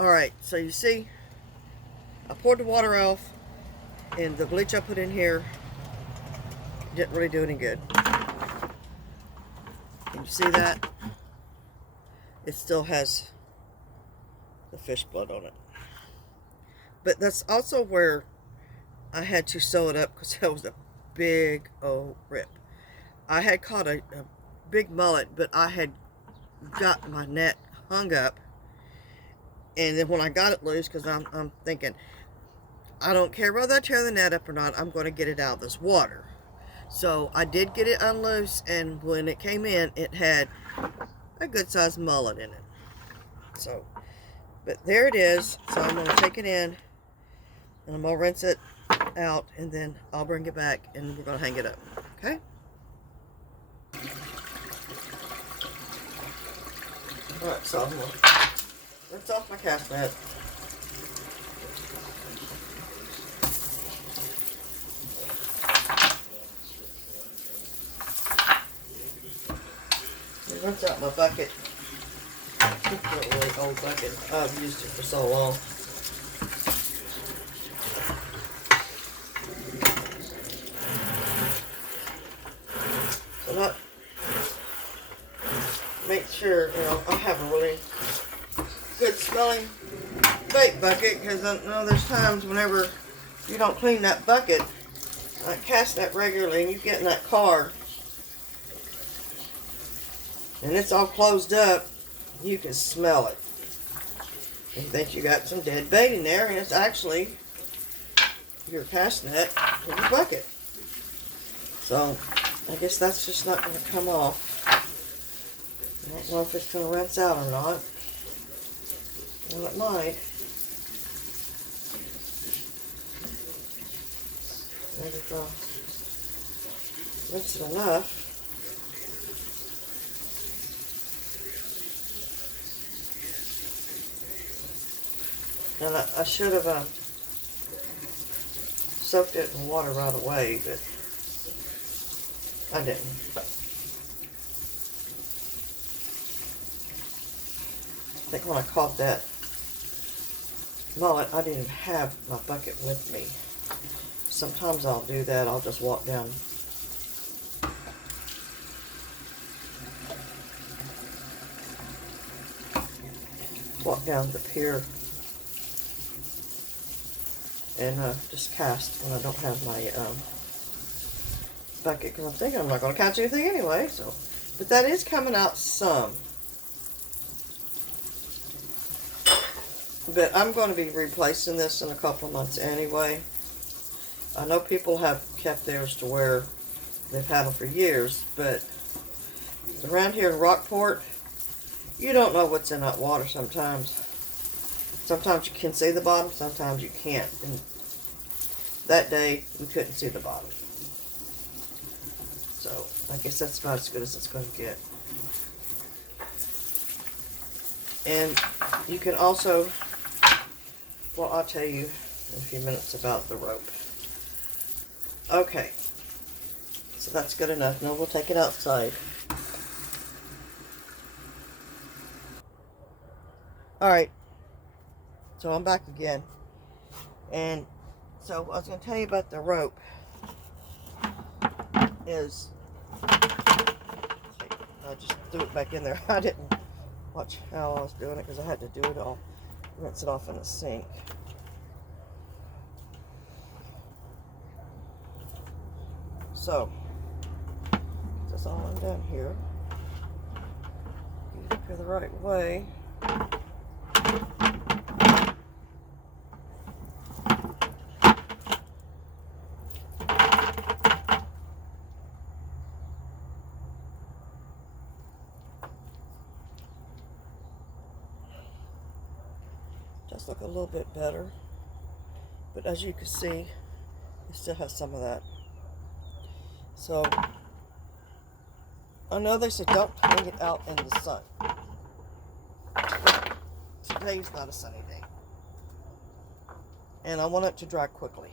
Alright, so you see, I poured the water off, and the bleach I put in here didn't really do any good. Can you see that? It still has the fish blood on it. But that's also where I had to sew it up, because that was a big old rip. I had caught a big mullet, but I had got my net hung up, and then when I got it loose, because I'm thinking, I don't care whether I tear the net up or not, I'm going to get it out of this water. So I did get it unloose, and when it came in, it had a good sized mullet in it. So, but there it is. So I'm going to take it in, and I'm going to rinse it out, and then I'll bring it back, and we're going to hang it up. Okay? Alright, so I'm going to rinse off my cast net. Rinse out my bucket. It's a really old bucket. I've used it for so long. So that, make sure, I have a really good smelling bait bucket, because I know there's times whenever you don't clean that bucket, cast that regularly, and you get in that car, and it's all closed up, you can smell it. You think you got some dead bait in there, and it's actually your cast net in your bucket. So, I guess that's just not going to come off. I don't know if it's going to rinse out or not. Well, it might. Maybe if I'll rinse it enough. And I should have soaked it in water right away, but I didn't. I think when I caught that mullet, I didn't even have my bucket with me. Sometimes I'll do that. I'll just walk down the pier and just cast when I don't have my bucket, because I'm thinking I'm not going to catch anything anyway. So, but that is coming out some. But I'm going to be replacing this in a couple of months anyway. I know people have kept theirs to where they've had them for years, but around here in Rockport, you don't know what's in that water sometimes. Sometimes you can see the bottom, sometimes you can't. And that day, we couldn't see the bottom. So, I guess that's about as good as it's going to get. And you can also, well, I'll tell you in a few minutes about the rope. Okay. So that's good enough. Now we'll take it outside. Alright. So I'm back again. And so I was going to tell you about the rope is, I just threw it back in there. I didn't watch how I was doing it, because I had to do it all, rinse it off in the sink. So, that's all I'm done here. Get it the right way. Does look a little bit better, but as you can see, it still has some of that. So, I know they said don't hang it out in the sun. Today's not a sunny day, and I want it to dry quickly.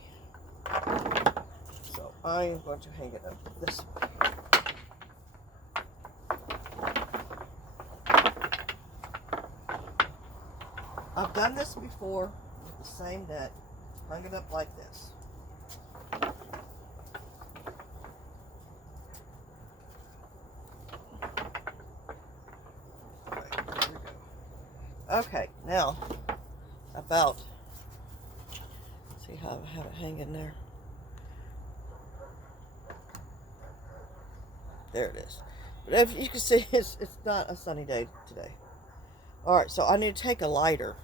So, I am going to hang it up this way. I've done this before with the same net. Hung it up like this. Okay, there we go. Okay, now about, see how I have it hanging there. There it is. But if you can see, it's not a sunny day today. All right, so I need to take a lighter.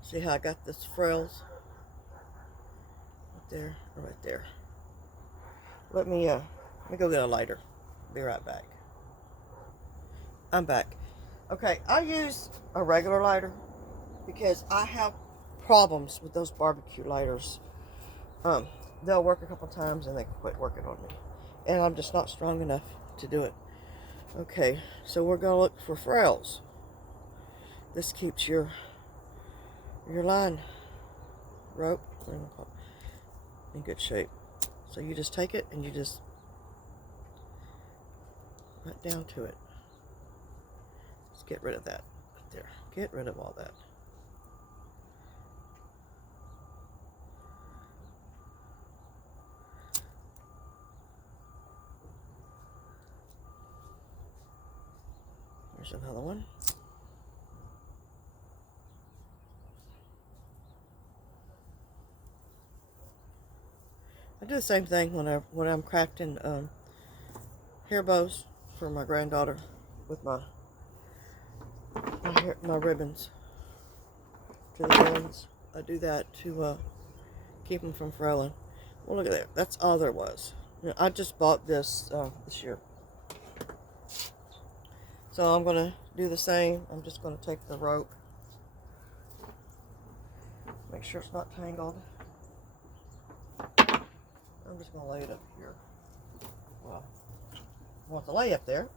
See how I got this frills? Right there, right there. Let me go get a lighter. Be right back. I'm back. Okay, I use a regular lighter because I have problems with those barbecue lighters. They'll work a couple times and they quit working on me. And I'm just not strong enough to do it. Okay, so we're gonna look for frails. This keeps your line rope in good shape. So you just take it and you just right down to it. Just get rid of that right there. Get rid of all that. There's another one. I do the same thing when I'm crafting hair bows for my granddaughter with my ribbons to the ends. I do that to keep them from frailing. Well, look at that. That's all there was. I just bought this this year. So I'm going to do the same. I'm just going to take the rope. Make sure it's not tangled. I'm just going to lay it up here. Well, I want to lay up there.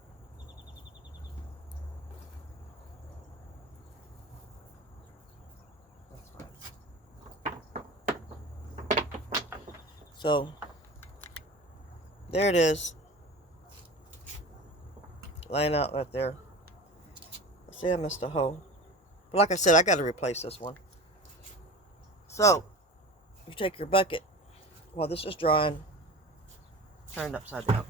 That's fine. So, there it is. Laying out right there. See, I missed a hole. But like I said, I got to replace this one. So, you take your bucket. While this is drying, turn it upside down.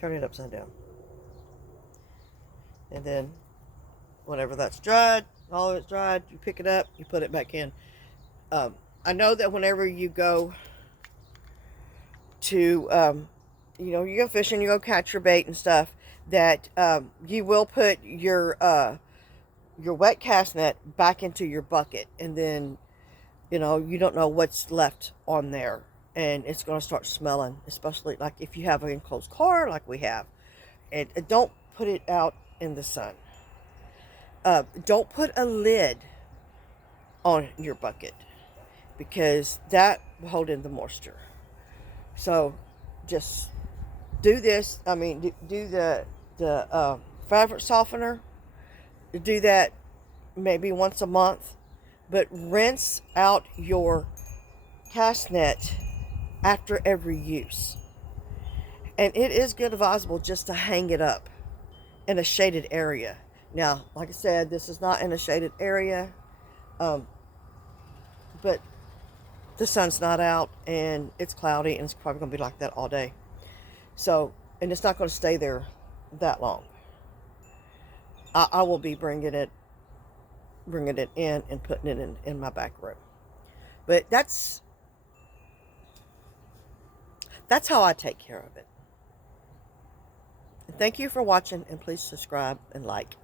Turn it upside down. And then, whenever that's dried, all of it's dried, you pick it up, you put it back in. I know that whenever you go to, you know, you go fishing, you go catch your bait and stuff, that you will put your wet cast net back into your bucket, and then, you know, you don't know what's left on there, and it's going to start smelling, especially like if you have an enclosed car like we have. And don't put it out in the sun. Don't put a lid on your bucket, because that will hold in the moisture. So just do this. I mean, do the fabric softener. Do that maybe once a month, but rinse out your cast net after every use. And it is good advisable just to hang it up in a shaded area. Now, like I said, this is not in a shaded area, but the sun's not out and it's cloudy, and it's probably going to be like that all day. So, and it's not going to stay there that long. I will be bringing it in and putting it in my back room. But that's how I take care of it. Thank you for watching, and please subscribe and like.